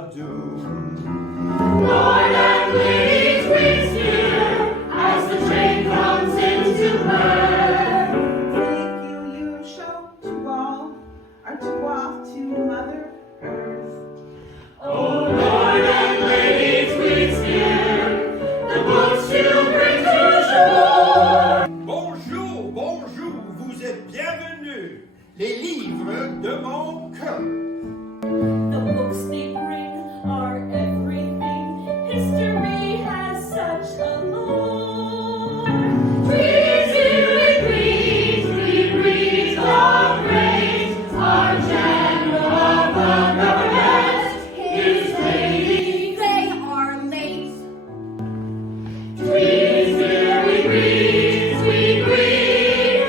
of doom. Lord and Lady Tweed's here, as the train comes into Perth. Thank you shall to all, are to walk to Mother Earth. Oh, Lord and Lady Tweed's here, the books you'll bring to shore. Bonjour, bonjour, vous êtes bienvenus. Les livres de mon cœur. The books they bring are everything. History has such a lore. Tweeds here we greet our great, our general of the government, his lady. They are late. Tweeds here we greet the great,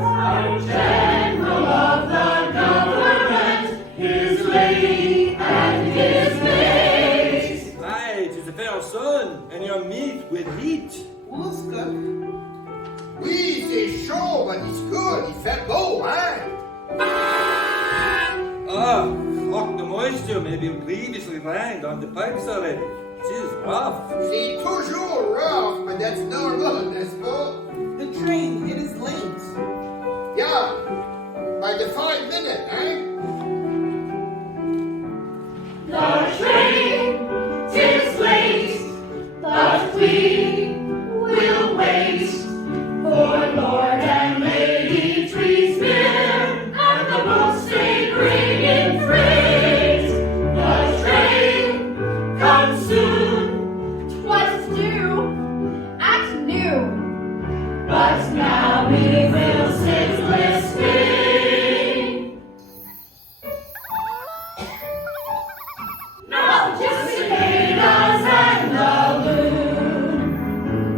our general of the government, his lady and his mate. Aye, it is a fair son, and your meat with meat. Looks good. Oui, c'est chaud, but it's good. Il fait beau, hein? Ah, fuck, the moisture may be previously rained on the pipes already. It is rough. C'est toujours rough, but that's normal, n'est-ce pas? The train, it is late. Yeah, by the 5 minutes, hein? The train, 'tis late, but we will wait for Lord and Lady Tweed's beer and the books they bring in freight. The train comes soon. 'Twas due at noon, but now we will sit listening. Now just cicadas and the loon.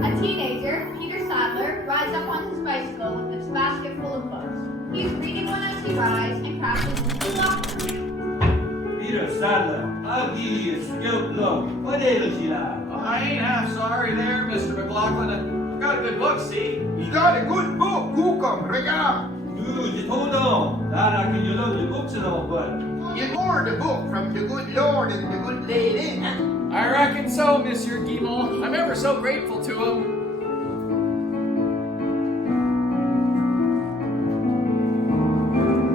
A teenager, Peter Sadler, rides up on his bicycle with his basket full of books. He is reading one as he rides and crashes into the locker. Peter Sadler, I'll give you a skilled look. What ails you, lad? I ain't half sorry there, Mr. McLaughlin. I've got a good book, see? You got a good book, Gookum, regarde. No, just hold on. Lad, I can you love the books and all, but You bore the book from the good Lord and the good lady, huh? I reckon so, Monsieur Guimont. I'm ever so grateful to him.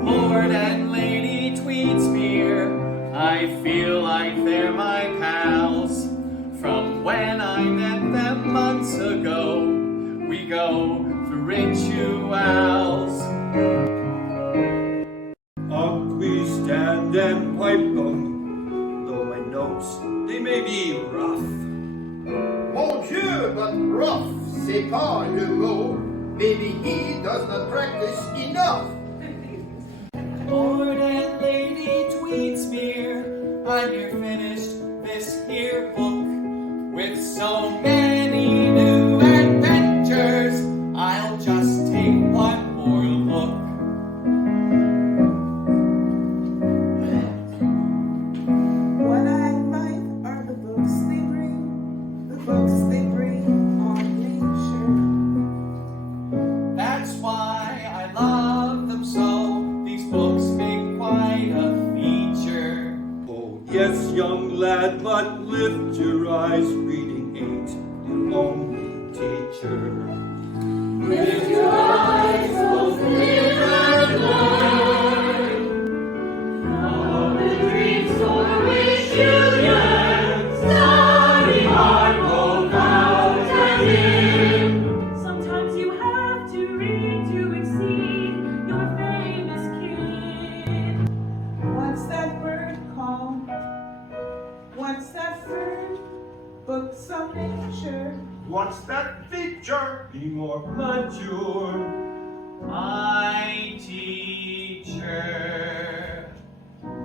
Lord and Lady Tweedspear, I feel like they're my pals. From when I met them months ago, we go through rituals. up we stand and pipe them. Though my notes, they may be rough. Mon Dieu, but rough, c'est pas le mot. Maybe he does not practice enough. Lord and Lady Tweedspear, I'm here finished this here book with so many new adventures. I'll just take one more look. What I like are the books they bring on nature. That's why I love them so. These books make quite a feature. Oh, yes, young lad, but lift your eyes. Reading ain't your only teacher. Lift your eyes, both live and learn. All the dreams for which you yearn, study hard both out and in. Sometimes you have to read to exceed your famous kid. What's that bird called? What's that bird? Books on nature. What's that feature? Be more mature. My teacher.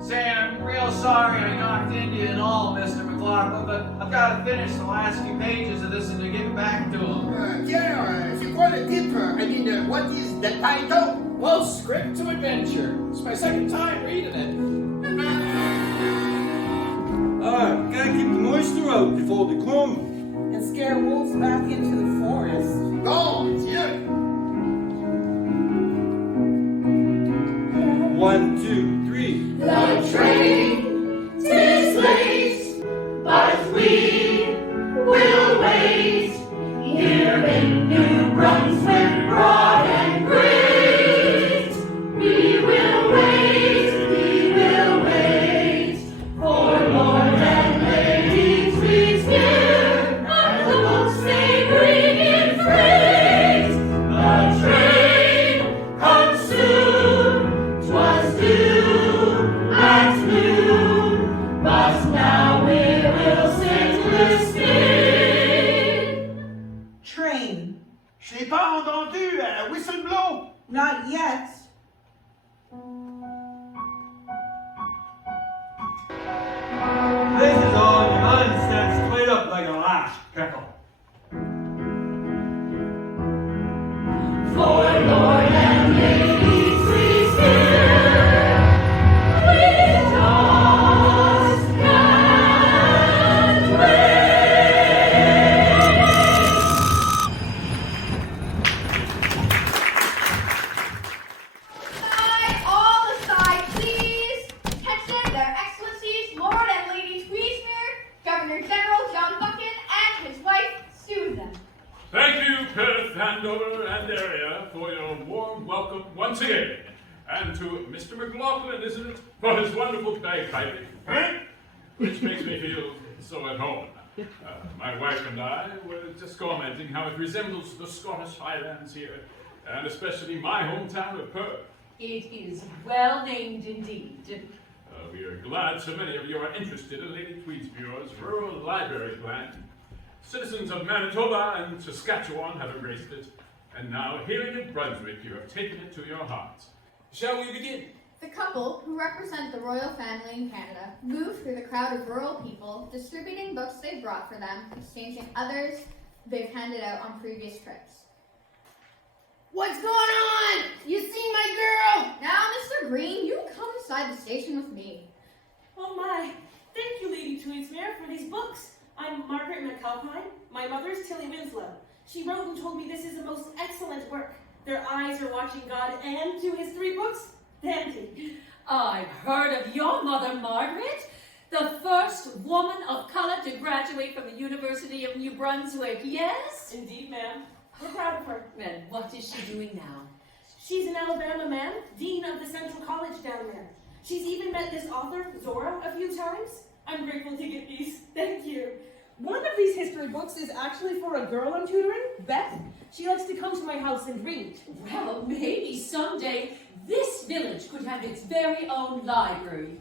Say, I'm real sorry I knocked into you and all, Mr. McLaughlin, but I've got to finish the last few pages of this and to get back to him. Tiens, c'est quoi le titre? I mean, what is the title? Well, Script to Adventure. It's my second time reading it. Ah, gotta keep the moisture out before they come. And scare wolves back into the forest. Bon Dieu! 1, 2, 3. The train, 'tis New Brunswick broad and great, we will wait for Lord and Lady Tweed's dear, and the books they bring in freight. The train comes soon, 'twas due at noon, but now we will sit listening. Train. Je n'ai pas entendu un whistle blow. Not yet. This is all nonsense, played up like a lashed pickle. For Lord and Lady Tweed's dear, we just can't wait. All aside, please. Attention, their excellencies, Lord and Lady Tweedsmuir, Governor General John Buchan, and his wife, Susan. Thank you, Perth, Andover, and area, for your warm welcome once again. And to Mr. McLaughlin, isn't it, for his wonderful bagpiping, which makes me feel so at home. My wife and I were just commenting how it resembles the Scottish Highlands here, and especially my hometown of Perth. It is well named indeed. We are glad so many of you are interested in Lady Tweedsmuir's rural library plan. Citizens of Manitoba and Saskatchewan have embraced it, and now here in New Brunswick you have taken it to your hearts. Shall we begin? The couple, who represent the royal family in Canada, move through the crowd of rural people, distributing books they brought for them, exchanging others they've handed out on previous trips. What's going on? You see my girl? Now, Mr. Green, you come inside the station with me. Oh my, thank you, Lady Tweedsmuir, for these books. I'm Margaret McAlpine. My mother's Tilly Winslow. She wrote and told me this is the most excellent work. Their eyes are watching God and to his 3 books. Dandy. I've heard of your mother, Margaret, the first woman of color to graduate from the University of New Brunswick, yes? Indeed, ma'am. We're proud of her. And what is she doing now? She's an Alabama, ma'am, dean of the Central College down there. She's even met this author, Zora, a few times. I'm grateful to get these. Thank you. One of these history books is actually for a girl I'm tutoring, Beth. She likes to come to my house and read. Well, maybe someday this village could have its very own library.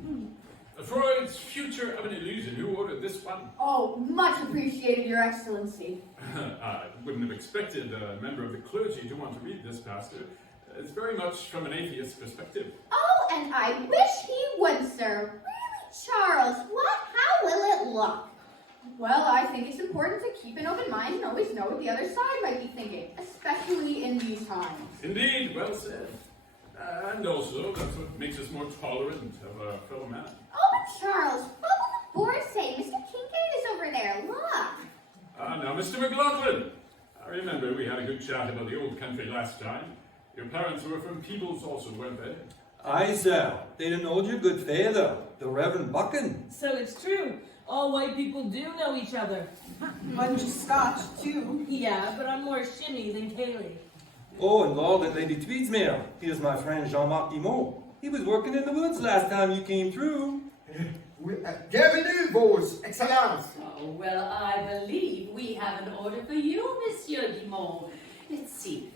Freud's Future of an Illusion. Who ordered this one? Oh, much appreciated, Your Excellency. I wouldn't have expected a member of the clergy to want to read this, Pastor. It's very much from an atheist perspective. Oh, and I wish he would, sir. Really, Charles, how will it look? Well, I think it's important to keep an open mind and always know what the other side might be thinking, especially in these times. Indeed, well said. And also, that's what makes us more tolerant of our fellow man. Oh, but Charles, what will the board say? Mr. Kincaid is over there, look. Now, Mr. McLaughlin, I remember we had a good chat about the old country last time. Your parents were from Peebles also, weren't they? Aye, sir. They didn't hold your good father, the Reverend Buchan. So it's true. All white people do know each other. Bunch of Scotch, too. Yeah, but I'm more shimmy than Kaylee. Oh, and Lord and Lady Tweedsmuir. Here's my friend Jean-Marc Guimont. He was working in the woods last time you came through. Bienvenue, Vos Excellences. Oh, well, I believe we have an order for you, Monsieur Guimont. Let's see.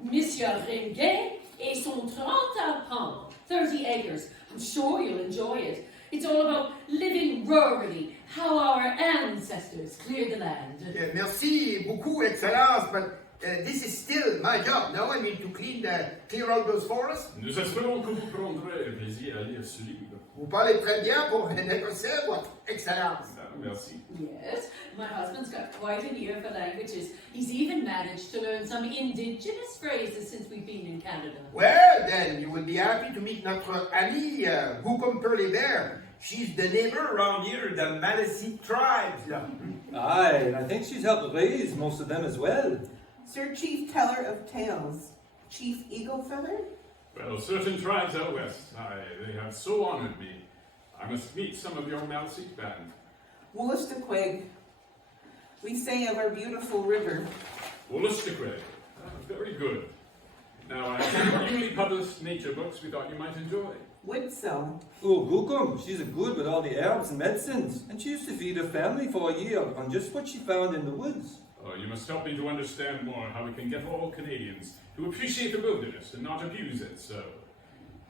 Monsieur Ringuet et son 30 arpents, 30 acres. I'm sure you'll enjoy it. It's all about living rurally, how our ancestors cleared the land. Merci beaucoup, Excellences, but this is still my job, no? I mean, to clear out those forests. Nous espérons que vous prendrez plaisir à lire ce livre. Vous parlez très bien pour un Écossais, votre Excellence. Merci. Yes, my husband's got quite an ear for languages. He's even managed to learn some indigenous phrases since we've been in Canada. Well, then, you will be happy to meet notre amie, Gookum Perley there. She's the neighbor around here, the Maliseet tribes. Aye, and I think she's helped raise most of them as well. Sir Chief Teller of Tales. Chief Eagle Feather? Well, certain tribes out west, they have so honored me. I must meet some of your Maliseet band. Woolistaquig. We say of our beautiful river, Holistically. Very good. Now, as newly published nature books we thought you might enjoy. Would so. Oh, Gookum, she's a good with all the herbs and medicines, and she used to feed her family for a year on just what she found in the woods. Oh, you must help me to understand more how we can get all Canadians to appreciate the wilderness and not abuse it so.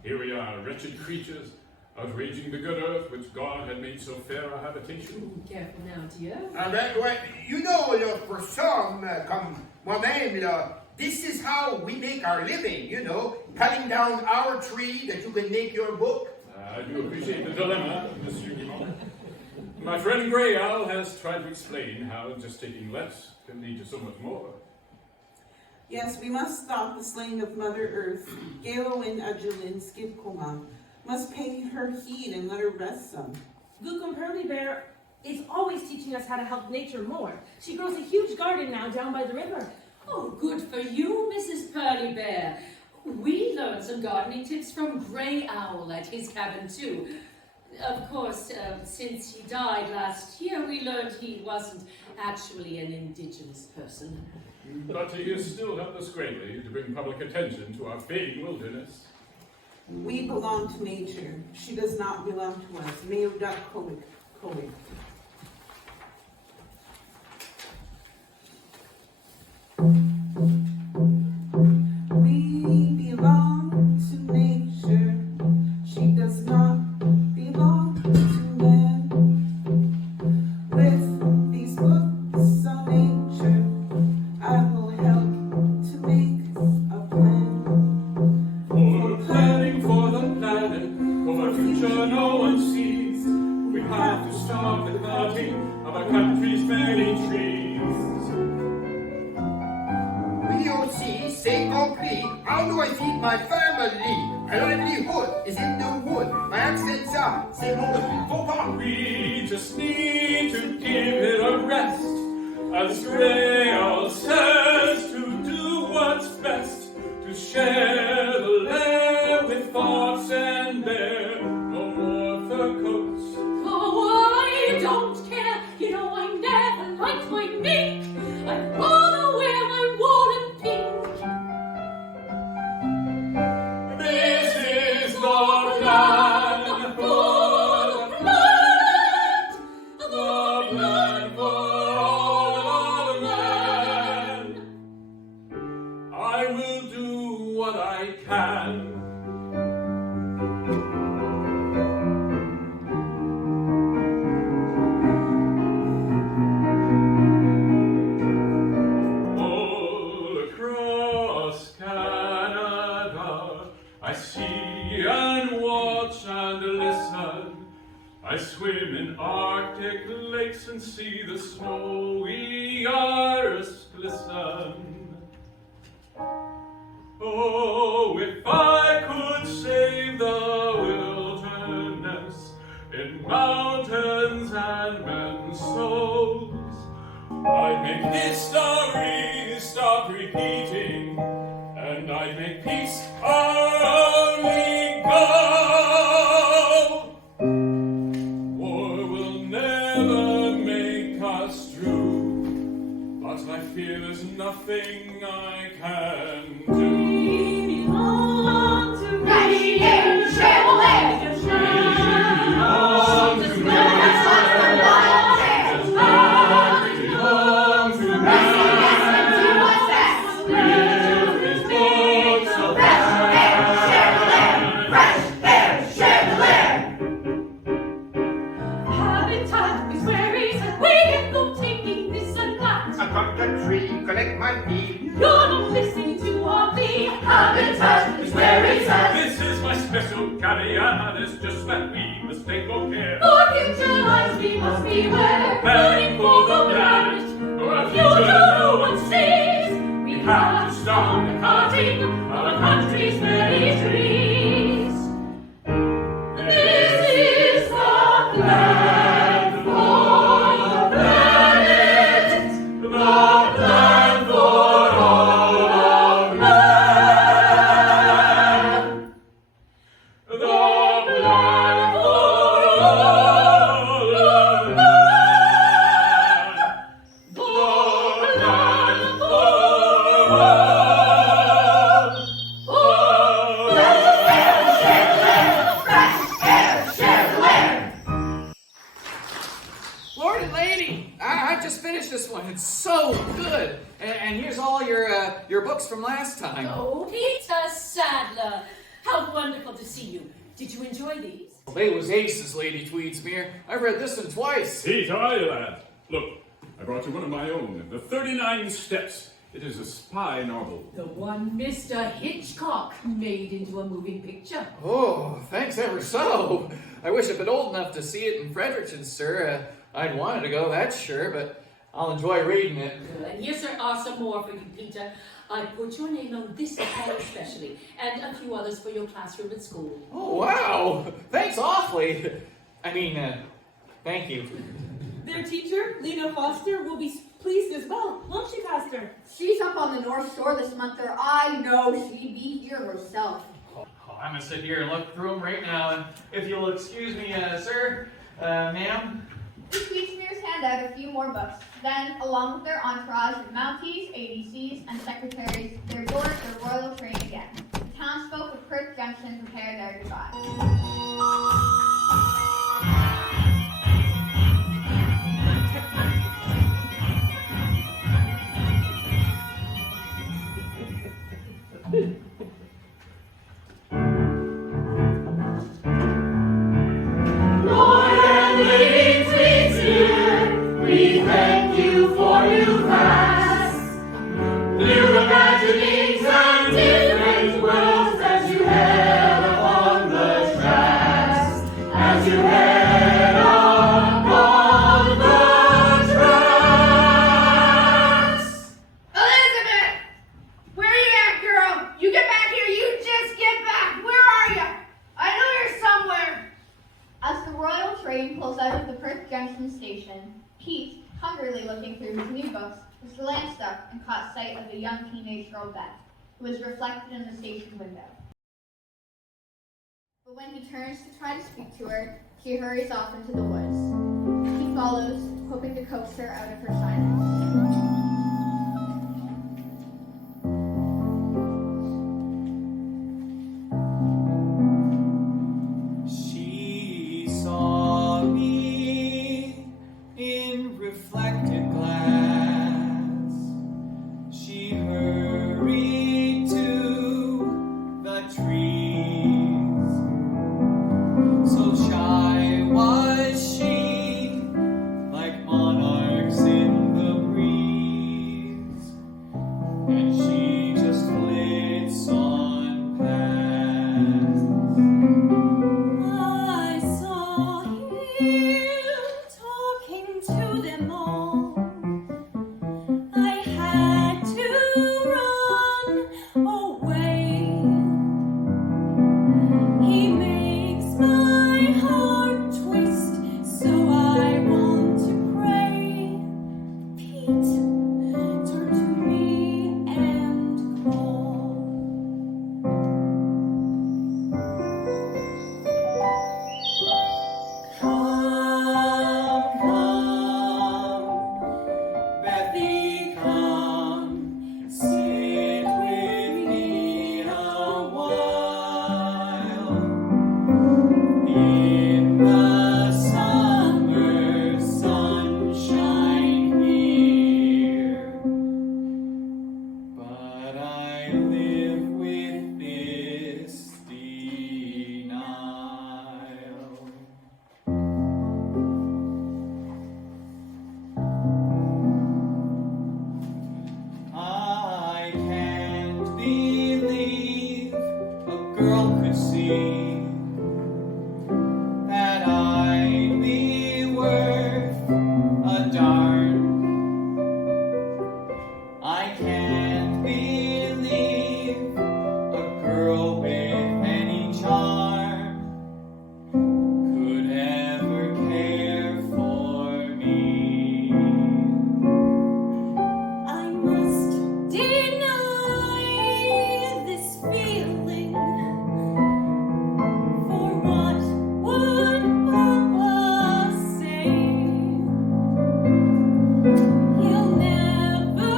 Here we are, wretched creatures, outraging the good earth which God had made so fair a habitation. Careful now, dear. Ouais, you know, là, for some, comme moi-même, là, this is how we make our living, you know, cutting down our tree that you can make your book. I do appreciate the dilemma, Mr. Guimont. My friend Riel has tried to explain how just taking less can lead to so much more. Yes, we must stop the slaying of Mother Earth. Galowin Ajulin Skibkoma must pay her heed and let her rest some. Gookum Perley Bear is always teaching us how to help nature more. She grows a huge garden now down by the river. Oh, good for you, Mrs. Perley Bear. We learned some gardening tips from Grey Owl at his cabin, too. Of course, since he died last year, we learned he wasn't actually an indigenous person. But he has still helped us greatly to bring public attention to our fading wilderness. We belong to nature. She does not belong to us. Meudak Koik. We belong to nature. She does not belong to man. With these books on nature, I will help to make a plan. For planning for the planet, for a future no one sees, we have to stop the cutting of our country's many trees. We aussi, c'est compris. How do I feed my family? My livelihood is in the wood. My accent, ça, c'est mon faux pas. We just need to give it a rest, as Riel says, to do what's best, to share the land with thoughts and bear no more fur coats. Oh, I don't care. You know I never liked my mink. I'd rather wear my wool and pink. This is the plan for the planet, the plan for all the land. I will do what I can. All across Canada, I see and watch and listen. I swim in Arctic lakes and see the snowy iris glisten. Oh, if I could save the wilderness in mountains and men's souls, I'd make this story stop repeating, and I'd make peace our only goal. War will never make us true, but I fear there's nothing I can do. We belong to Reddick, Chevrolet, belong to Habitat is where he's at. We can go taking this and that. I cut the tree, collect my pea. You're not listening to our plea. Habitat is where he's at. This is my special caveat, it's just that we must take more care. For future lives we must beware. Planning for the planet, for a future no one sees. We have to stop the cutting of our country's many trees. This is the plan for the planet, the plan for all of man. The plan for all of man. The plan good. And here's all your books from last time. Oh, Peter Sadler. How wonderful to see you. Did you enjoy these? Well, they was aces, Lady Tweedsmuir. I've read this one twice. Pete, how are you, lad? Look, I brought you one of my own, The 39 Steps. It is a spy novel. The one Mr. Hitchcock made into a moving picture. Oh, thanks ever so. I wish I'd been old enough to see it in Fredericton, sir. I'd wanted to go, that's sure, but I'll enjoy reading it. And here's some more for you, Peter. I put your name on this pile especially, and a few others for your classroom at school. Oh, wow. Thanks awfully. Thank you. Their teacher, Lena Foster, will be pleased as well, won't she, Pastor? She's up on the North Shore this month, or I know she'd be here herself. Oh, I'm gonna sit here and look through them right now, and if you'll excuse me, sir, ma'am. The Tweedsmuirs hand out a few more books. Then, along with their entourage of Mounties, ADCs, and secretaries, they board the royal train again. The townsfolk of Perth Junction prepare their goodbye. Lord and Lady Tweedsmuir, we thank you for new class, new imaginings and different worlds as you head upon the tracks, as you head upon the tracks. Elizabeth! Where are you at, girl? You get back here, you just get back! Where are you? I know you're somewhere! As the royal train pulls out of the Perth Junction station, Pete, hungrily looking through his new books, was glanced up and caught sight of the young teenage girl Beth, who was reflected in the station window. But when he turns to try to speak to her, she hurries off into the woods. He follows, hoping to coax her out of her silence. She saw me in reflected glass. She hurried to the trees. So shy was she, like monarchs in the breeze. And she just flits on past. I saw him talking to them all. I had to run away. He makes my heart twist, so I want to pray. Pete, turn to me and call. Come, Bethy, come, sit with me a while. In the summer sunshine here, but I live with this denial. I can't believe a girl could see that I'd be worth a darn. I can't believe a girl with any charm could ever care for me. I must deny this feeling. For what would Papa say? He'll never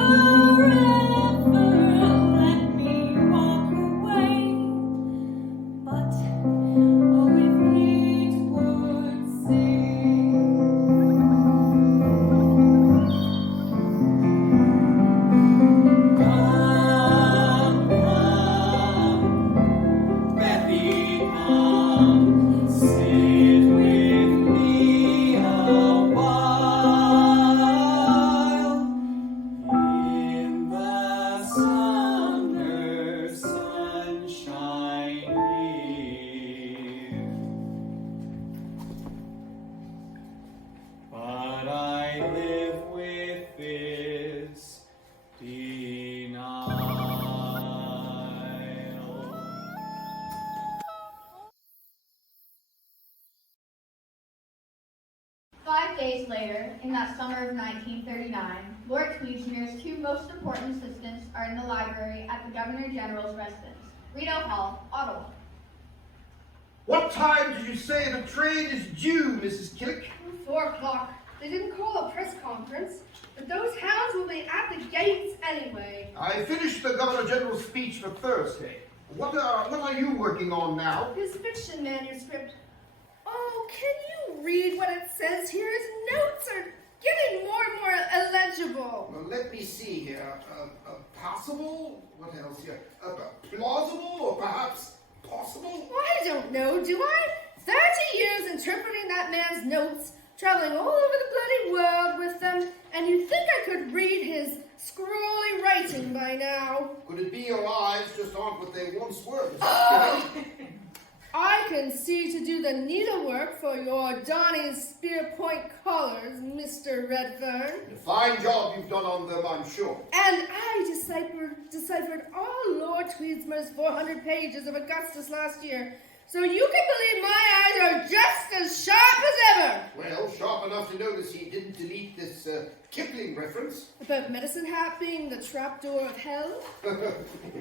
in that summer of 1939, Lord Tweedsmuir's two most important assistants are in the library at the Governor General's residence, Rideau Hall, Ottawa. What time did you say the train is due, Mrs. Killick? 4 o'clock. They didn't call a press conference, but those hounds will be at the gates anyway. I finished the Governor General's speech for Thursday. What are you working on now? His fiction manuscript. Oh, can you read what it says here? His notes are getting more and more illegible. Well, let me see here. Possible? What else here? Plausible or perhaps possible? Well, I don't know, do I? 30 years interpreting that man's notes, traveling all over the bloody world with them, and you'd think I could read his scrawly writing by now. Could it be your eyes just aren't what they once were? I can see to do the needlework for your Donny's spear point collars, Mr. Redfern. A fine job you've done on them, I'm sure. And I deciphered all Lord Tweedsmuir's 400 pages of Augustus last year, so you can believe my eyes are just as sharp as ever. Well, sharp enough to notice he didn't delete this Kipling reference. About Medicine Hat being the trapdoor of hell? The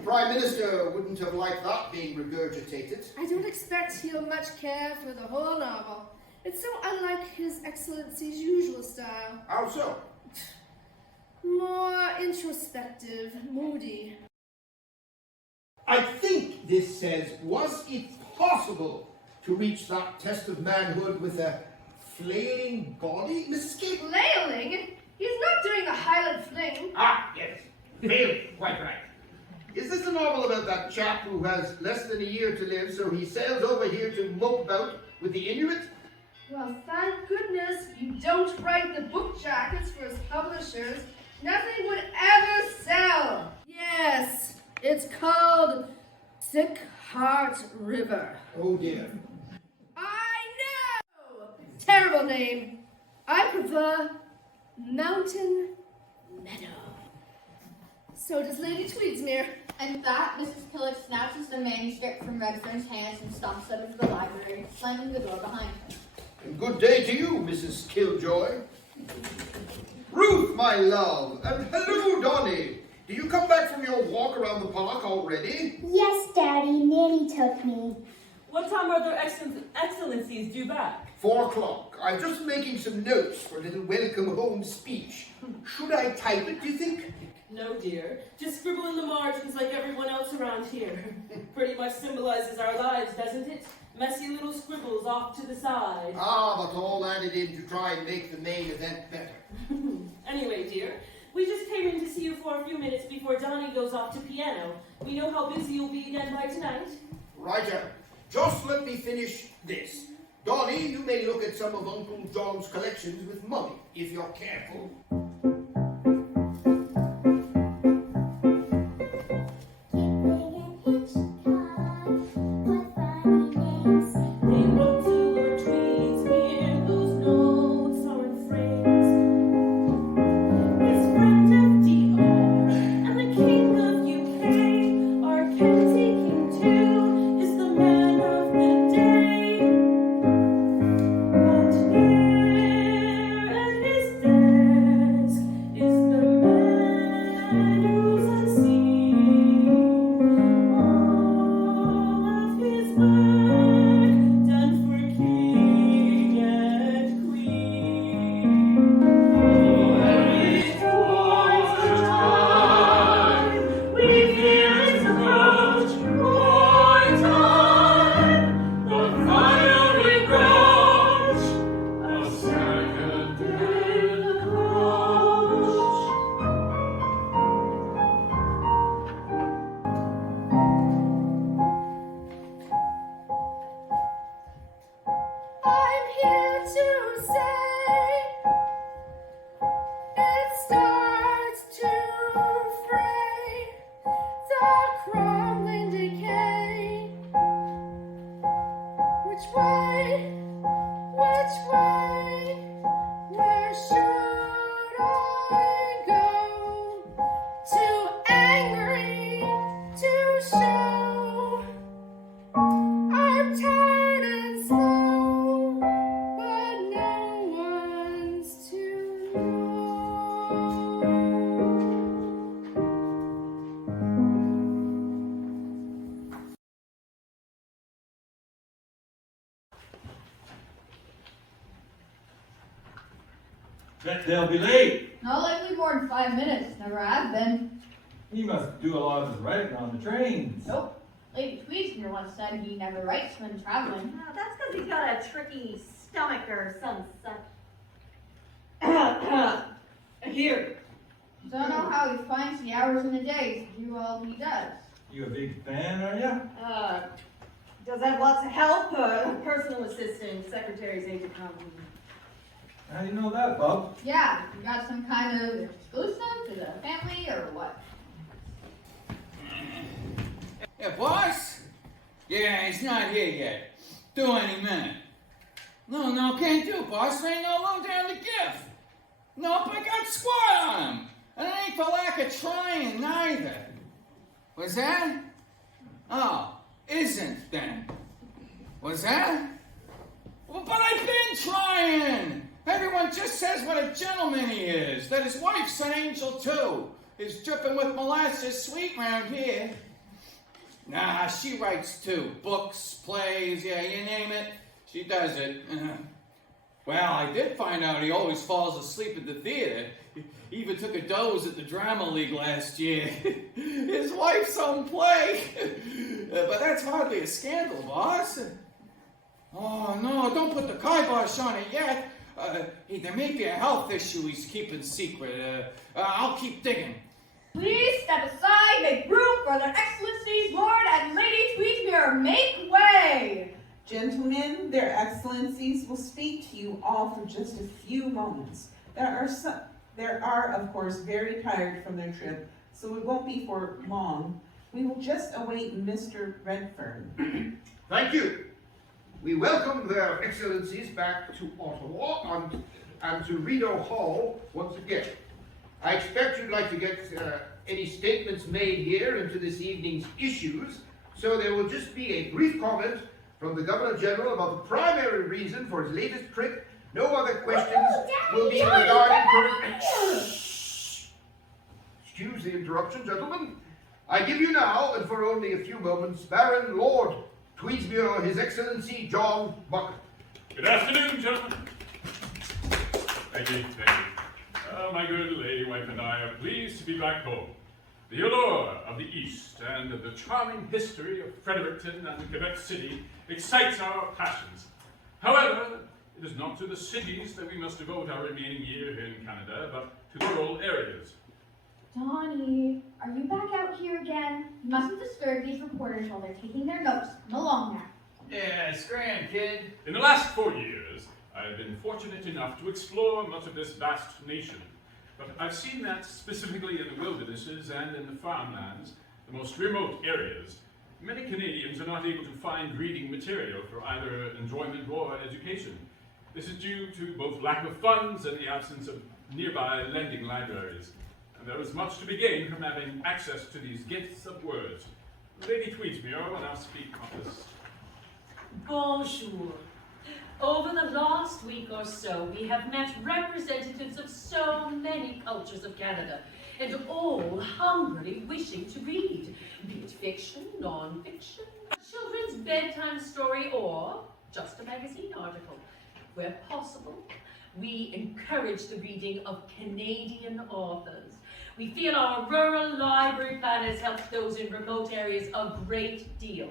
Prime Minister wouldn't have liked that being regurgitated. I don't expect he'll much care for the whole novel. It's so unlike His Excellency's usual style. How so? More introspective, moody. I think this says, was it possible to reach that test of manhood with a flailing body, Mrs. Skip? Flailing? He's not doing the Highland fling. Ah, yes. Flailing, quite right. Is this a novel about that chap who has less than a year to live, so he sails over here to mope about with the Inuit? Well, thank goodness you don't write the book jackets for his publishers. Nothing would ever sell. Yes, it's called Sick Heart River. Oh dear. I know! Terrible name. I prefer Mountain Meadow. So does Lady Tweedsmuir. And with that, Mrs. Killick snatches the manuscript from Redfern's hands and stomps out into the library, slamming the door behind her. And good day to you, Mrs. Killjoy. Ruth, my love, and hello, Donny. Do you come back from your walk around the park already? Yes, Daddy. Nanny took me. What time are their excellencies due back? 4 o'clock. I'm just making some notes for a little welcome home speech. Should I type it, do you think? No, dear. Just scribble in the margins like everyone else around here. Pretty much symbolizes our lives, doesn't it? Messy little scribbles off to the side. Ah, but all added in to try and make the main event better. Anyway, dear, we just came in to see you for a few minutes before Donny goes off to piano. We know how busy you'll be again by tonight. Righto. Just let me finish this. Donny, you may look at some of Uncle John's collections with Mummy, if you're careful. Bet they'll be late. Not likely more than 5 minutes. Never have been. He must do a lot of his writing on the trains. Nope. Lady Tweedsmuir once said he never writes when traveling. Oh, that's because he's got a tricky stomach or some such. Here. Don't know how he finds the hours in the day to do all he does. You a big fan, are ya? Does have lots of help, personal assistant, secretary's aide de camp. How do you know that, Bob? Yeah, you got some kind of exclusive to the family or what? Yeah, boss? Yeah, he's not here yet. Due any minute. No, can't do, boss. There ain't no loan down to give. Nope, I got squat on him. And it ain't for lack of trying, neither. Was that? Oh, isn't then. Was that? Well, but I've been trying. Everyone just says what a gentleman he is. That his wife's an angel, too. Is dripping with molasses sweet round here. Nah, she writes, too. Books, plays, yeah, you name it. She does it. Well, I did find out he always falls asleep at the theater. He even took a doze at the Drama League last year. His wife's own play. But that's hardly a scandal, boss. Oh, no, don't put the kibosh on it yet. There may be a health issue he's keeping secret. I'll keep digging. Please step aside, make room for their excellencies, Lord and Lady Tweedsmuir. Make way! Gentlemen, their excellencies will speak to you all for just a few moments. There are, of course, very tired from their trip, so it won't be for long. We will just await Mr. Redfern. Thank you. We welcome their excellencies back to Ottawa and to Rideau Hall once again. I expect you'd like to get any statements made here into this evening's issues, so there will just be a brief comment from the Governor-General about the primary reason for his latest trip. No other questions will be regarding... Excuse the interruption, gentlemen. I give you now, and for only a few moments, Baron Lord Tweedsmuir, His Excellency John Buchan. Good afternoon, gentlemen. Thank you. My good lady wife and I are pleased to be back home. The allure of the East and the charming history of Fredericton and Quebec City excites our passions. However, it is not to the cities that we must devote our remaining year here in Canada, but to the rural areas. Donnie, are you back out here again? You mustn't disturb these reporters while they're taking their notes. Come along now. Yeah, scram, kid. In the last 4 years, I have been fortunate enough to explore much of this vast nation. But I've seen that specifically in the wildernesses and in the farmlands, the most remote areas, many Canadians are not able to find reading material for either enjoyment or education. This is due to both lack of funds and the absence of nearby lending libraries. And there is much to be gained from having access to these gifts of words. Lady Tweedsmuir will now speak on this. Bonjour. Over the last week or so, we have met representatives of so many cultures of Canada, and all hungrily wishing to read, be it fiction, non-fiction, a children's bedtime story, or just a magazine article. Where possible, we encourage the reading of Canadian authors. We feel our rural library plan has helped those in remote areas a great deal.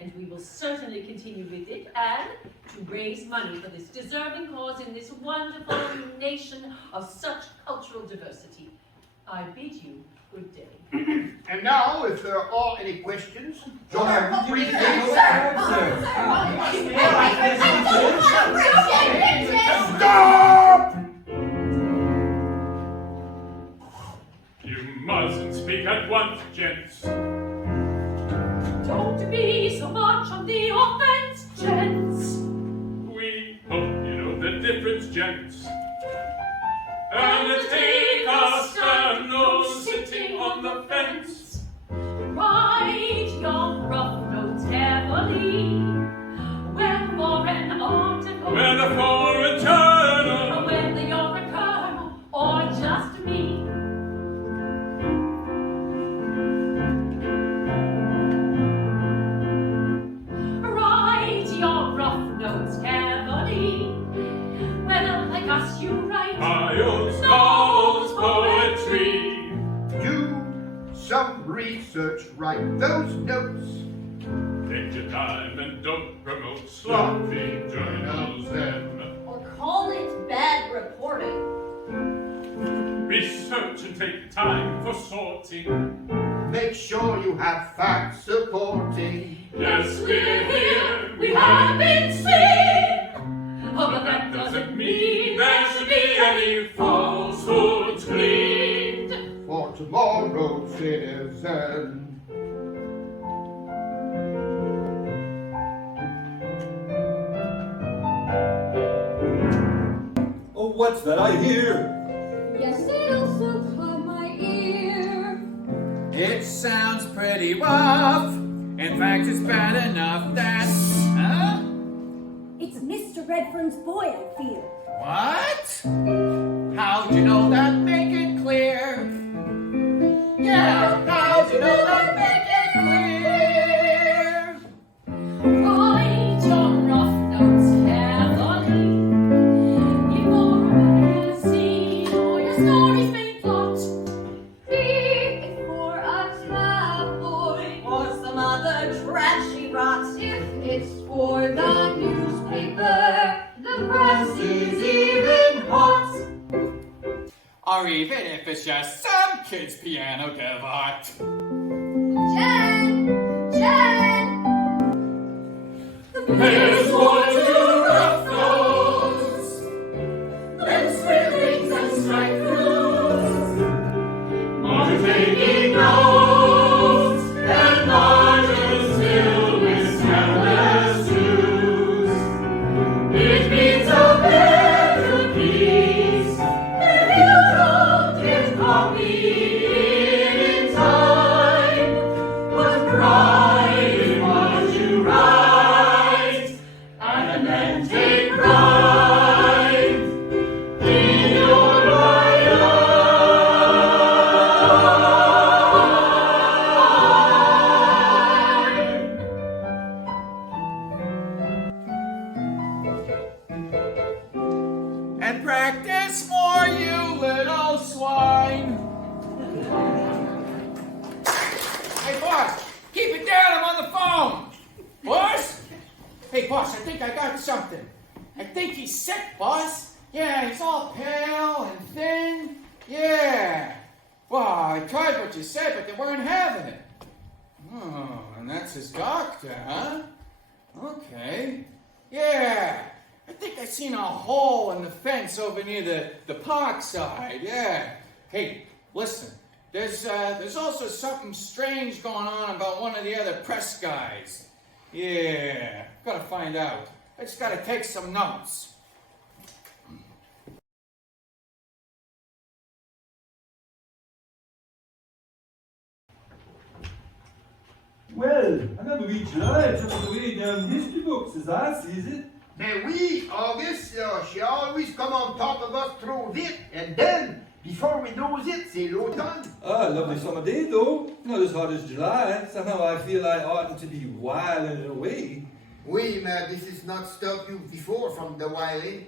And we will certainly continue with it and to raise money for this deserving cause in this wonderful nation of such cultural diversity. I bid you good day. And now, if there are any questions, just briefly. Stop! You mustn't speak at once, gents. Don't be so much on the offense, gents. We hope you know the difference, gents. And take a stand, no sitting on the fence. Write your rough notes carefully. When for an article, Whether for a journal, or whether you're a colonel or just me. Write your rough notes carefully. Whether like us you write, by some research, write those notes. Take your time and don't promote sloppy journalism. Or call it bad reporting. Research and take time for sorting. Make sure you have facts supporting. Yes, we're here, we have been seen. Oh, but that doesn't mean there should be any falsehoods gleaned. For tomorrow's citizen. Oh, what's that I hear? Yes, it also caught my ear. It sounds pretty rough. In fact, it's bad enough that... Huh? It's Mr. Redfern's boy, I feel. What? How'd you know that? Make it clear. Yeah, how'd you know that? Make it clear. Write your rough notes heavily. Give more magazine or your story's main plot. Be it for a tabloid Or some other trashy rot. if it's for the newspaper. The press is even hot. Or even if it's just some kid's piano debut. Jen! There's more to rough notes Than scribblings and strike throughs. More to taking notes and margins filled with scandalous news. It means a better piece that you don't get copied in time. But pride in what you write, and then take pride in your writer. And practice more, you little swine. Hey, boss, keep it down. I'm on the phone. Boss? Hey, boss, I think I got something. I think he's sick, boss. Yeah, he's all pale and thin. Yeah. Well, I tried what you said, but they weren't having it. Oh, and that's his doctor, huh? Okay. Yeah. I think I seen a hole in the fence over near the park side. Yeah. Hey, listen. There's also something strange going on about one of the other press guys. Yeah. Gotta find out. I just gotta take some notes. Well, another wee July took away down history books as I sees it. Mais oui, August, she always come on top of us trop vite, and then, before we knows it, c'est l'automne. Ah, lovely summer day though. Not as hot as July. Somehow I feel I oughtn't to be whiling it away. Oui, mais this is not stopped you before from the whiling.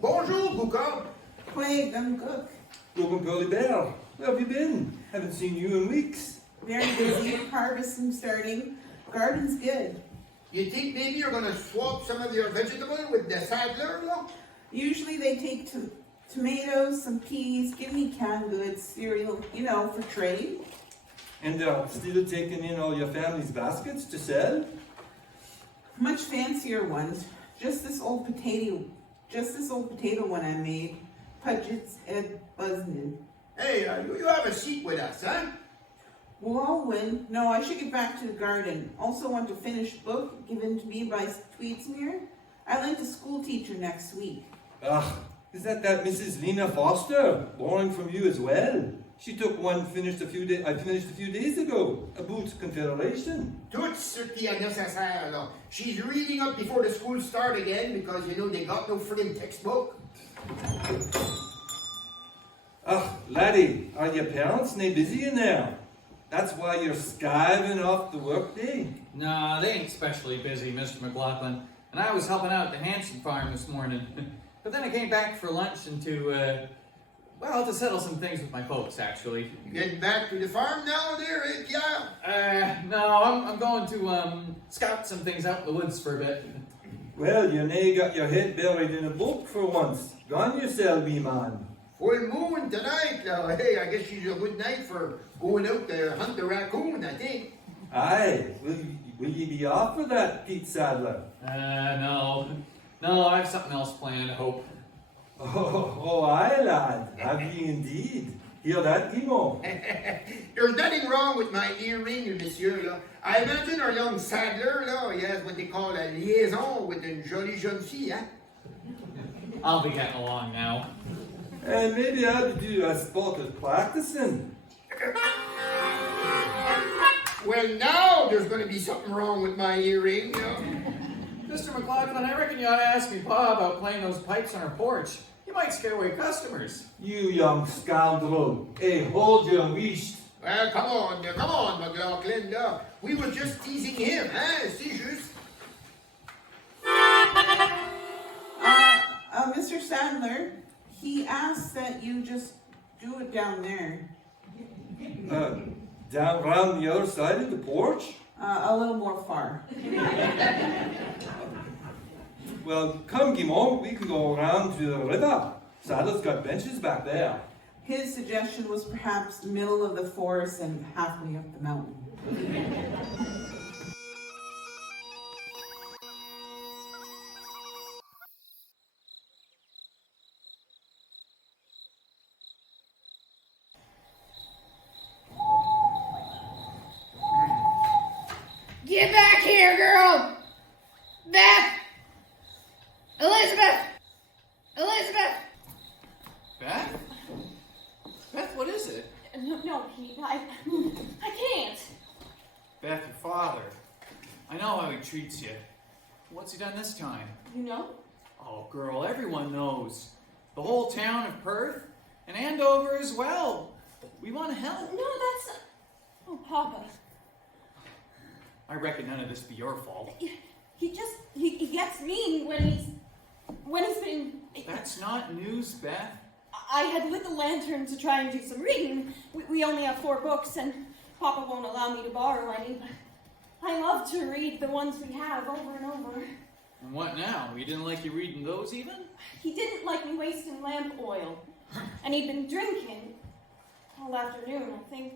Bonjour, Buchan. Quay, I'm cook. Gookum, Perley, Beth. Where have you been? Haven't seen you in weeks. Very busy. Harvesting starting. Garden's good. You think maybe you're gonna swap some of your vegetable with the Sadler, no? Usually they take tomatoes, some peas, give me canned goods, cereal, for trade. And still taking in all your family's baskets to sell? Much fancier ones. Just this old potato one I made. Pudgett's Ed Busnin. Hey, you have a seat with us, huh? Well, when? No, I should get back to the garden. Also want to finish book given to me by Stnmstr. I lent a school teacher next week. Ah, is that Mrs. Lena Foster? Borrowing from you as well? She took one I finished a few days ago. About Confederation. Tout ce qui est nécessaire, là. She's reading up before the school start again because, they got no friggin' textbook. Ah, laddie, are your parents nae busy in there? That's why you're skiving off the workday? Nah, they ain't especially busy, Mr. McLaughlin. And I was helping out at the Hanson farm this morning. But then I came back for lunch and to Well, to settle some things with my folks, actually. You getting back to the farm now there, Pierre? No, I'm going to, scout some things out in the woods for a bit. Well, you nay got your head buried in a book for once. Gone yourself, wee man. Full moon tonight. Hey, I guess she's a good night for going out to hunt the raccoon, I think. Aye, will you be off for that, Pete Sadler? No. No, I have something else planned, I hope. Oh, aye, lad. Have ye indeed? Hear that, Guimont? There's nothing wrong with my earring, monsieur. I imagine our young Sadler, he has what they call a liaison with a jolie jeune fille, I'll be getting along now. And maybe I'll do a spot of practicing. Well, now there's going to be something wrong with my earring, Mr. McLaughlin, I reckon you ought to ask me Pa about playing those pipes on our porch. You might scare away customers. You young scoundrel. Hey, hold your wheest. Well, come on, McLaughlin. We were just teasing him, c'est juste. Mr. Sadler, he asked that you just do it down there. Down around the other side of the porch? A little more far. Well, come, Guimont, we can go around to the river. Sadler's got benches back there. His suggestion was perhaps middle of the forest and halfway up the mountain. Get back here, girl! Beth! Elizabeth! Beth? Beth, what is it? No, Pete, I can't. Beth, your father. I know how he treats you. What's he done this time? You know? Oh, girl, everyone knows. The whole town of Perth, and Andover as well. We want to help. No, that's not... Oh, Papa. I reckon none of this be your fault. He gets mean when he's been... That's not news, Beth. I had lit the lantern to try and do some reading. We only have 4 books, and Papa won't allow me to borrow any, but I love to read the ones we have over and over. And what now? He didn't like you reading those even? He didn't like me wasting lamp oil, and he'd been drinking all afternoon, I think.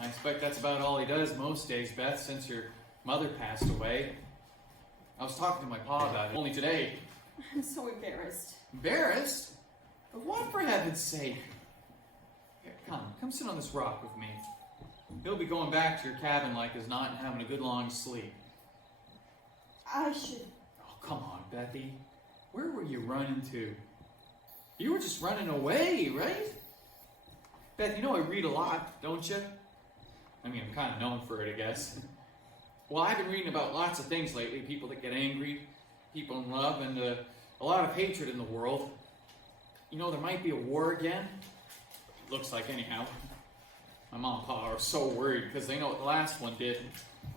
I expect that's about all he does most days, Beth, since your mother passed away. I was talking to my pa about it only today. I'm so embarrassed. Embarrassed? Of what, for heaven's sake? Here, come sit on this rock with me. He'll be going back to your cabin like as not and having a good long sleep. I should... Oh, come on, Bethy. Where were you running to? You were just running away, right? Beth, you know I read a lot, don't you? I mean, I'm kind of known for it, I guess. Well, I've been reading about lots of things lately. People that get angry, people in love, and a lot of hatred in the world. You know, there might be a war again. Looks like, anyhow. My mom and pa are so worried because they know what the last one did.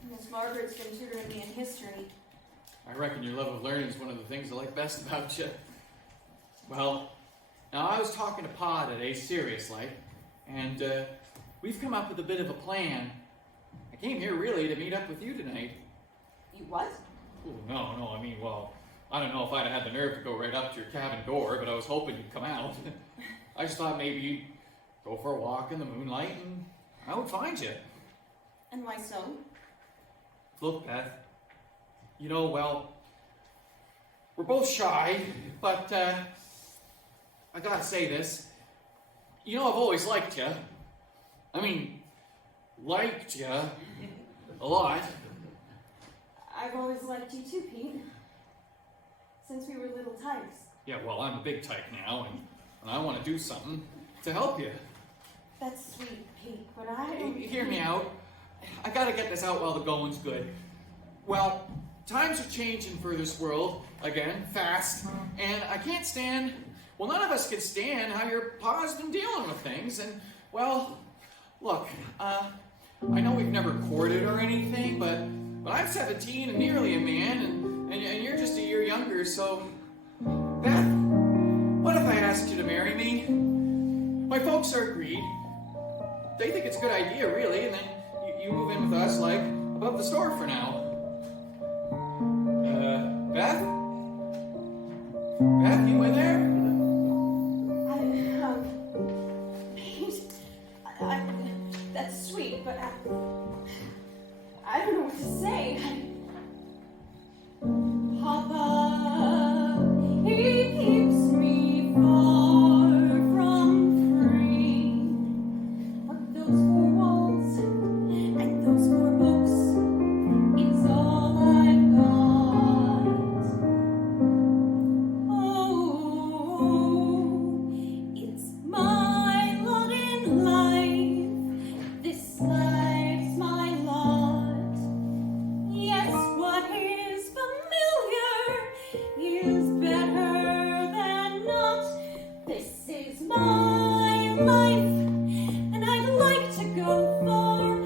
Miss Margaret's been tutoring me in history. I reckon your love of learning is one of the things I like best about you. Well, now I was talking to Pa today, serious like, and we've come up with a bit of a plan. I came here really to meet up with you tonight. You what? Oh, no, I mean, well, I don't know if I'd have had the nerve to go right up to your cabin door, but I was hoping you'd come out. I just thought maybe you'd go for a walk in the moonlight and I would find you. And why so? Look, Beth, you know, well, we're both shy, but I gotta say this. You know, I've always liked you. I mean, liked you a lot. I've always liked you too, Pete. Since we were little tykes. Yeah, well, I'm a big tyke now, and I want to do something to help you. That's sweet, Pete, but I... Hear me out. I gotta get this out while the going's good. Well, times are changing for this world, again, fast, and I can't stand... Well, none of us can stand how your pa's been dealing with things, and, well, look, I know we've never courted or anything, but I'm 17 and nearly a man, and you're just a year younger, so... Beth, what if I asked you to marry me? My folks are agreed. They think it's a good idea, really, and then you move in with us, like, above the store for now. Beth? Beth, you in there? That's sweet, but I don't know what to say. Papa, he keeps me far from free. But those four walls and those four books is all I've got. Oh, it's my lot in life. This life's my lot. Yes, what is familiar is better than not. This is my life, and I'd like to go far,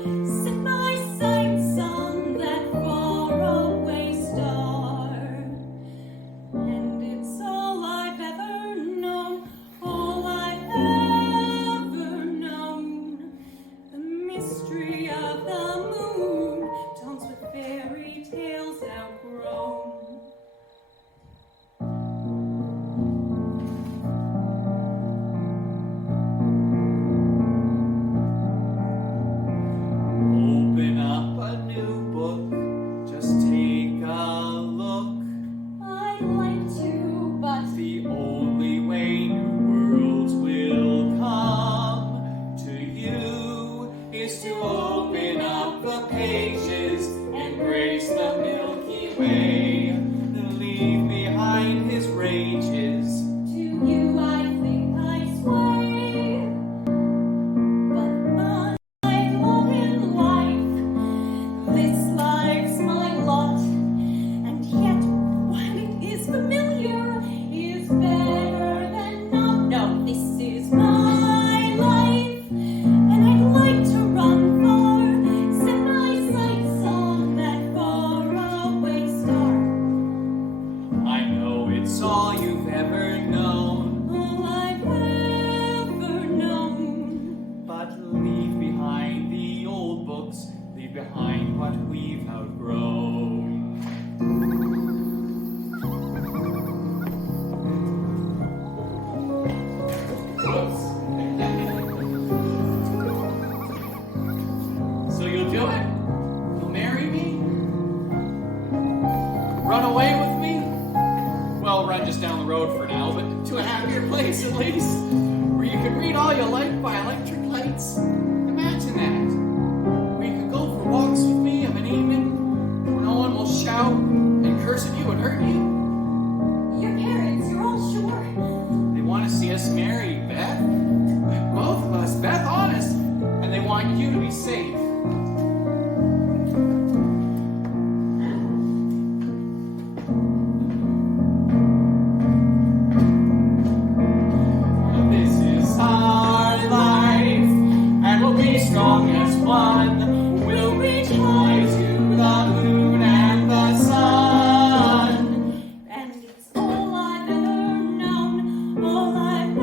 set my sights on that faraway star. And it's all I've ever known, all I've ever known. The mystery of the moon dawns with fairy tales outgrown. Open up a new book, just take a look. I'd like to, but The only way new worlds will come to you is to open up the pages, embrace the Milky Way, leave behind his rages. to you I think I sway. But my lot in life, this life's my lot. And yet, while it is familiar, is better than not. No, this is my life, and I'd like to run far, set my sights on that faraway star. I know it's all you've ever known, All I've ever known. but leave behind the old books, leave behind what we've outgrown. So you'll do it? You'll marry me? Run away with me? Well, run just down the road for now, but to a happier place at least, where you can read all you like by electric lights. Imagine that. Where you could go for walks with me of an evening, where no one will shout and curse at you and hurt you. Your parents, you're all sure. They want to see us married, Beth. Both of us, Beth, honest. And they want you to be safe. This is our life, and we'll be strong as one. We'll reach high to the moon and the sun. And it's all I've ever known, all I've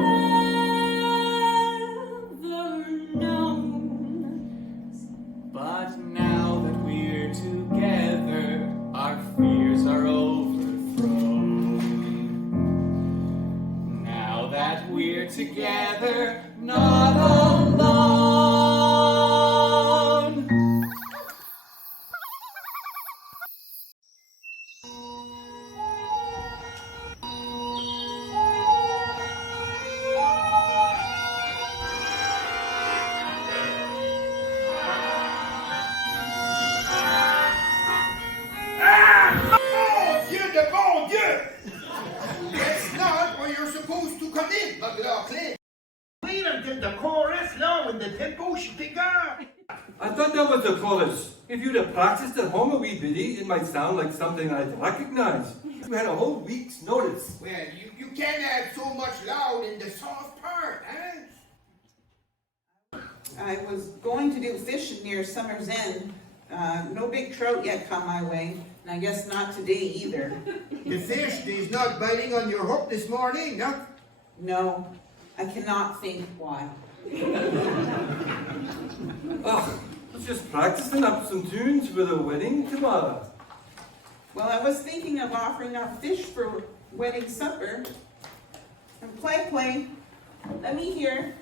ever known. But now that we're together, our fears are overthrown. Now that we're together, not alone. Oh, Dieu de bon Dieu! That's not where you're supposed to come in, McLaughlin. Wait until the chorus now when the tempo should pick up. I thought that was the chorus. If you'd have practiced at home a wee bitty, it might sound like something I'd recognize. You had a whole week's notice. Well, you can't have so much loud in the soft part, eh? I was going to do fishing near Summer's End. No big trout yet come my way, and I guess not today either. The fish is not biting on your hook this morning, no? No. I cannot think why. Oh, I was just practicing up some tunes for the wedding tomorrow. Well, I was thinking of offering up fish for wedding supper. And play. Let me hear.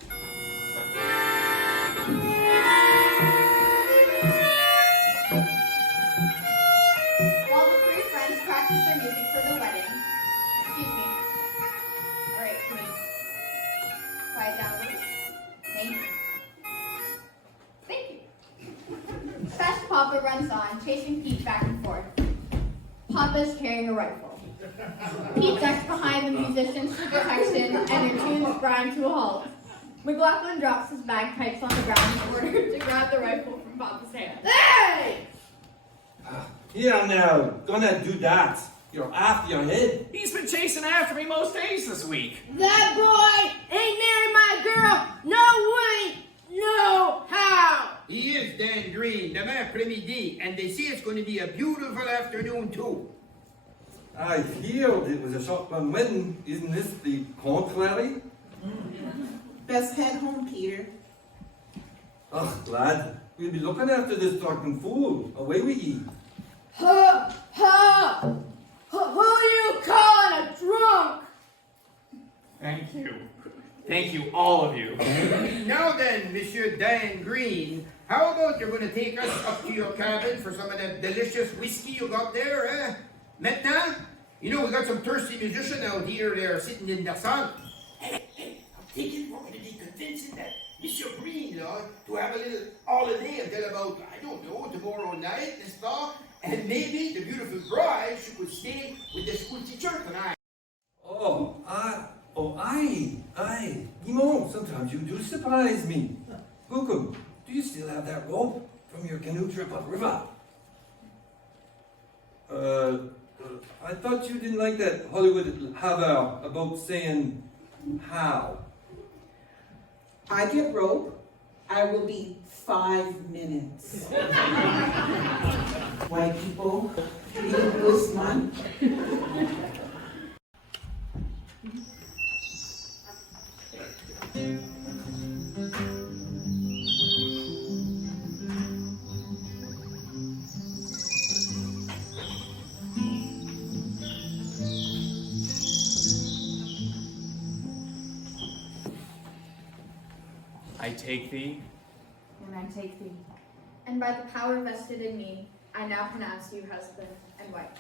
While the three friends practice their music for the wedding, excuse me. Alright, please. Quiet down a little. Thank you. Thank you. Fast Papa runs on, chasing Pete back and forth. Papa's carrying a rifle. Pete ducks behind the musicians for protection, and their tunes grind to a halt. McLaughlin drops his bagpipes on the ground in order to grab the rifle from Papa's hand. Hey! Here now, gonna do that. You're after your head. He's been chasing after me most days this week. That boy ain't married my girl. No way, no how. He is Dan Green, demain après-midi, and they say it's going to be a beautiful afternoon too. I heard it was a shotgun wedding. Isn't this the contrary? Best head home, Peter. Oh, lad, we'll be looking after this drunken fool. Away with ye. Ha! Ha! Who you calling a drunk? Thank you. Thank you, all of you. Now then, Monsieur Dan Green, how about you're going to take us up to your cabin for some of that delicious whiskey you got there, eh? Maintenant, you know we got some thirsty musicians out here. They're sitting in the sun. Hey, I'm thinking we're going to be convincing that Monsieur Green, to have a little holiday until about, I don't know, tomorrow night, n'est-ce pas? And maybe the beautiful bride, she could stay with the school teacher tonight. Aye. Guimont, sometimes you do surprise me. Gookum, do you still have that rope from your canoe trip upriver? I thought you didn't like that Hollywood habit about saying how. I get rope. I will be 5 minutes. White people, this month. I take thee. And I take thee. And by the power vested in me, I now pronounce you husband and wife.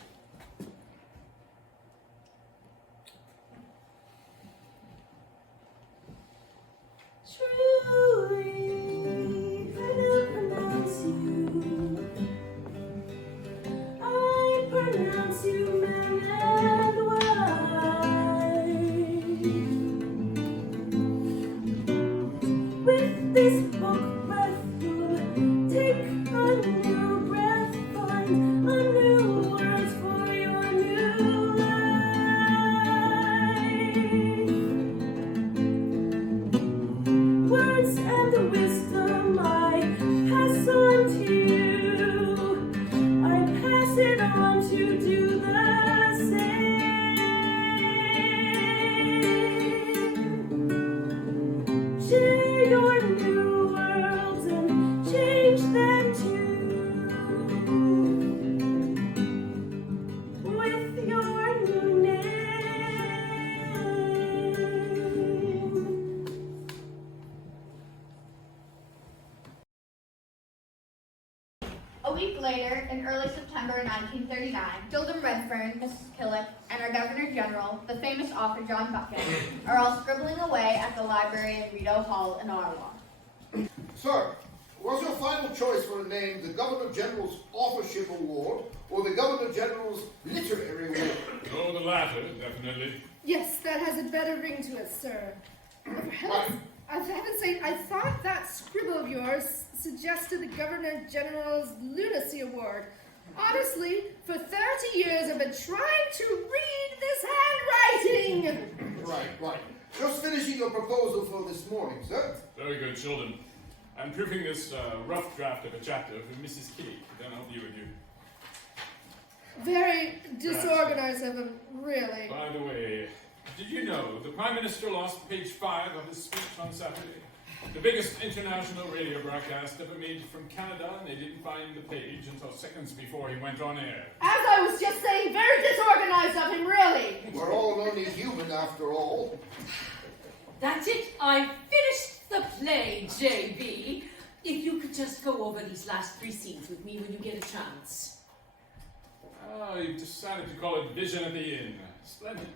Truly, I now pronounce you. I pronounce you man and wife. With this book breathful, take a new breath, find a new words for your new life. Words and the wisdom I pass on to you, I pass it on to do the same. Share your new worlds and change them too, with your new name. A week later, in early September 1939, Shuldham Redfern, Mrs. Killick, and our Governor General, the famous author John Buchan, are all scribbling away at the library in Rideau Hall in Ottawa. Sir, was your final choice for a name the Governor General's Authorship Award or the Governor General's Literary Award? Oh, the latter, definitely. Yes, that has a better ring to it, sir. For heaven's sake, I thought that scribble of yours suggested the Governor General's Lunacy Award. Honestly, for 30 years I've been trying to read this handwriting! Right. Just finishing your proposal for this morning, sir. Very good, Shuldham. I'm proofing this rough draft of a chapter for Mrs. Killick. Then I'll be with you. Very disorganized of him, really. By the way, Did you know the Prime Minister lost page 5 of his speech on Saturday? The biggest international radio broadcast ever made from Canada, and they didn't find the page until seconds before he went on air. As I was just saying, very disorganized of him, really. We're all only human after all. That's it. I finished the play, JB. If you could just go over these last 3 scenes with me when you get a chance. Oh, you've decided to call it Vision at the Inn. Splendid.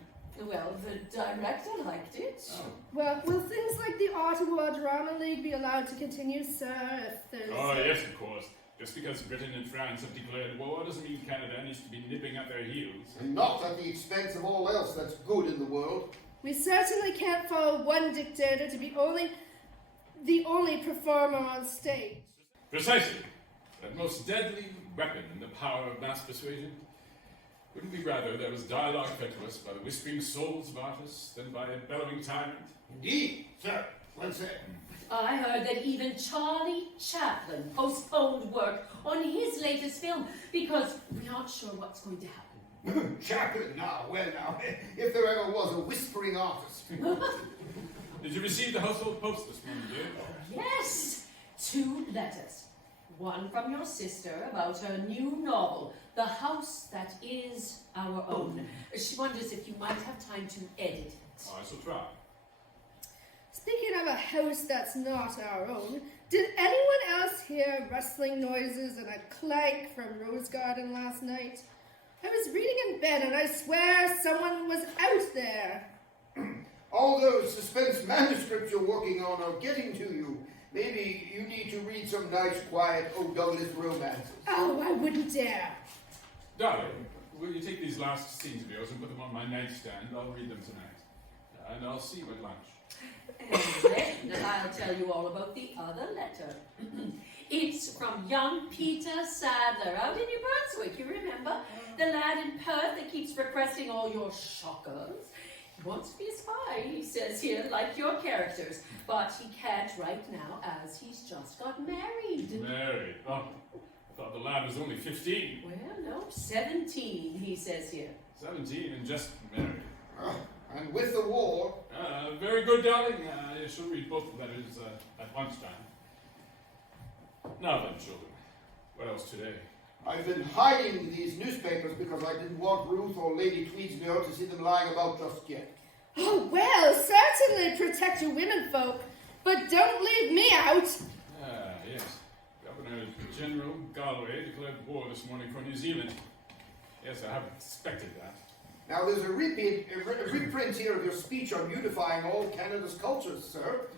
Well, the director liked it. Oh. Well, will things like the Ottawa Drama League be allowed to continue, sir, if there's... Oh, yes, of course. Just because Britain and France have declared war doesn't mean Canada needs to be nipping at their heels. And not at the expense of all else that's good in the world. We certainly can't follow one dictator to be the only performer on stage. Precisely. That most deadly weapon in the power of mass persuasion. Wouldn't we rather there was dialogue fed to us by the whispering souls of artists than by a bellowing tyrant? Indeed, sir. Well said. I heard that even Charlie Chaplin postponed work on his latest film because we aren't sure what's going to happen. Chaplin, now, if there ever was a whispering artist. Did you receive the household post this morning, dear? Yes! 2 letters. One from your sister about her new novel, The House That Is Our Own. She wonders if you might have time to edit it. Oh, I shall try. Speaking of a house that's not our own, did anyone else hear rustling noises and a clank from Rose Garden last night? I was reading in bed and I swear someone was out there. All those suspense manuscripts you're working on are getting to you. Maybe you need to read some nice, quiet O'Douglas romances. Oh, I wouldn't dare. Darling, will you take these last scenes of yours and put them on my nightstand? I'll read them tonight. And I'll see you at lunch. And then I'll tell you all about the other letter. It's from young Peter Sadler out in New Brunswick, you remember? The lad in Perth that keeps requesting all your shockers. He wants to be a spy, he says here, like your characters. But he can't right now as he's just got married. Married? Oh, I thought the lad was only 15. Well, no, 17, he says here. 17 and just married. And with the war... Very good, darling. I shall read both letters at lunchtime. Now then, children, what else today? I've been hiding these newspapers because I didn't want Ruth or Lady Tweedsmuir to see them lying about just yet. Oh, well, certainly protect your women folk, but don't leave me out. Yes. Governor General Galway declared war this morning for New Zealand. Yes, I have expected that. Now, there's a reprint here of your speech on unifying all Canada's cultures, sir.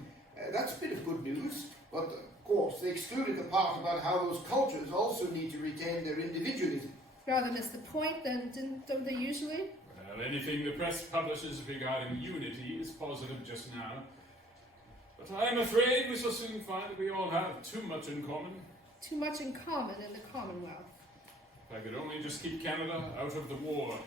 That's a bit of good news, but of course, they excluded the part about how those cultures also need to retain their individualism. Rather miss the point than don't they usually? Well, anything the press publishes regarding unity is positive just now. But I'm afraid we shall soon find that we all have too much in common. Too much in common in the Commonwealth. If I could only just keep Canada out of the war.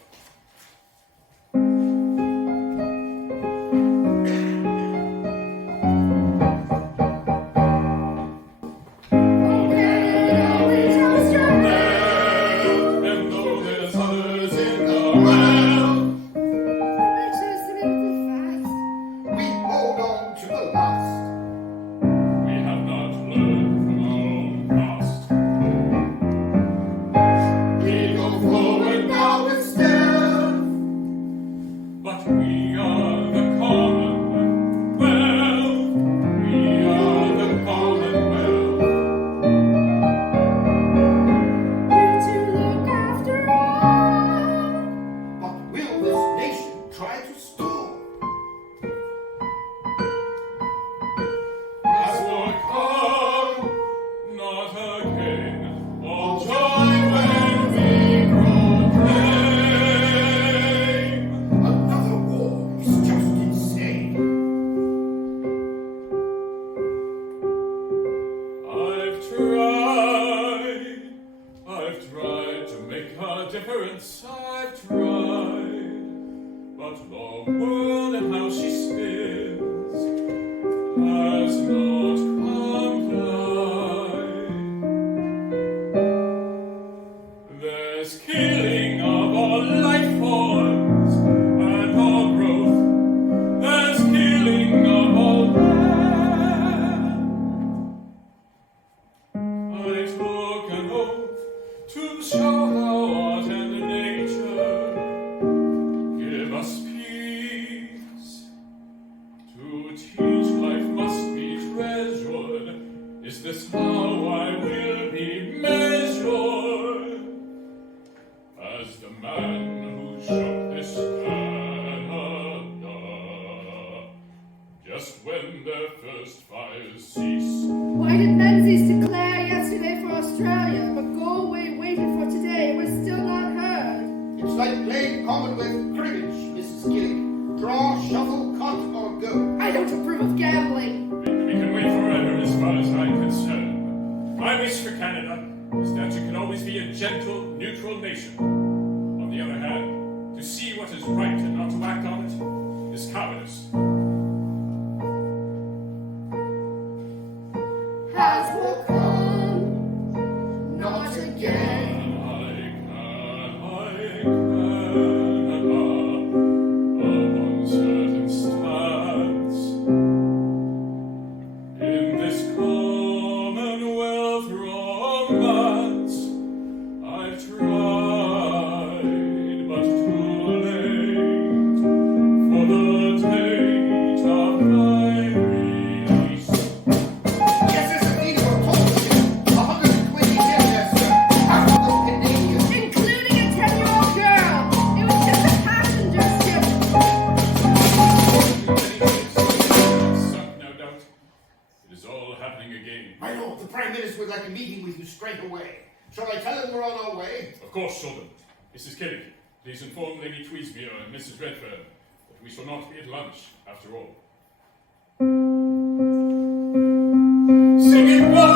There's killing of all life forms and all growth to show how art and nature give us peace. To teach life must be treasured. Is this how I will be measured? As the man who shook this Canada, just when their first fires cease. Why did Menzies declare yesterday for Australia, but Galway waited for today? We're still not heard. It's like playing Commonwealth cribbage, Mrs. Killick. Draw, shuffle, cut, or go. I don't approve of gambling. We can wait forever as far as I'm concerned. My wish for Canada is that you can always be a gentle, neutral nation. On the other hand, to see what is right and not to act on it is cowardice. Has will come, not again. Of course, Shuldham. Mrs. Killick, please inform Lady Tweedsmuir and Mrs. Redfern that we shall not be at lunch, after all. Sing it well!